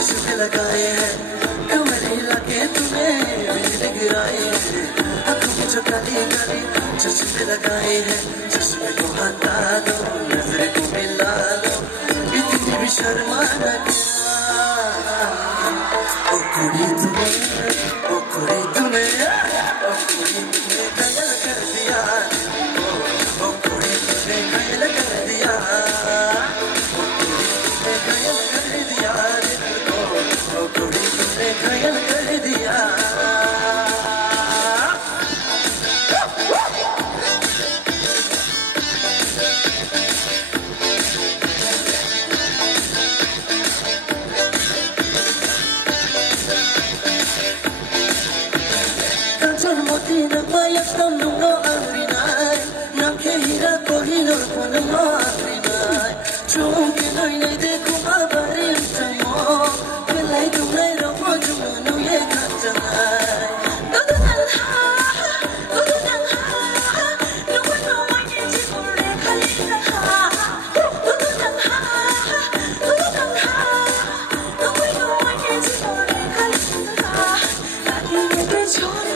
चश्मे लगाए हैं, कमर हिला के तूने बिजली गिराए हैं, आंखों में जो काली काली चश्मे लगाए हैं, चश्मे को हटा दो, नजर को मिला लो, इतनी भी शर्माना क्या। ओ कुड़ी तूने, ओ कुड़ी तूने, ओ कुड़ी तूने घायल कर दिया, ओ कुड़ी तूने घायल कर दिया, ओ कुड़ी तूने घायल कर दिया दिल को, ओ कुड़ी तूने घायल कर दिया। Motina maya stonu no agrinai, namke hira kohilo ponu no agrinai, chunke noi nei dekho abari tamo, pelai dunai robo jumanu ye khatanai. Dudu dalha, no wano wani jibure khali dalha. Dudu dalha, no wano wani jibure khali dalha. Lagi ye bechore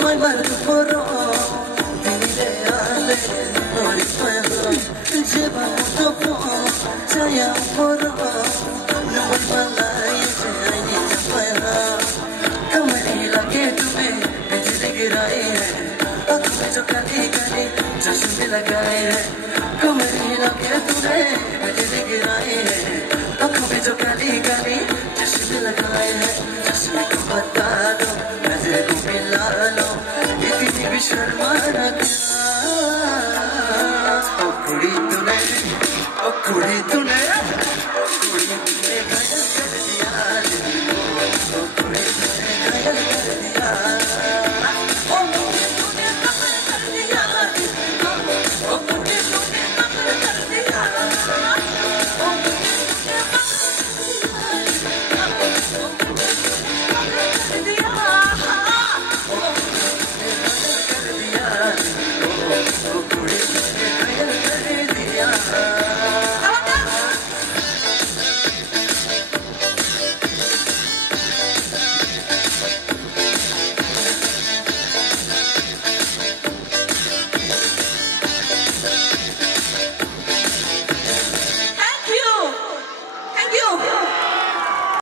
my mother for all dile ale nori paho jeba to po chaya for all no malai chai paha kamari lage tume bijli giraye hai आँखों में जो काली काली चश्मे लगाए हैं, kamari lage tume bijli giraye hai आँखों में जो काली काली चश्मे लगाए हैं, चश्मे को हटा दो, नजर को मिला लो, इतनी भी शर्माना क्या। ओ कुड़ी तूने, ओ कुड़ी तूने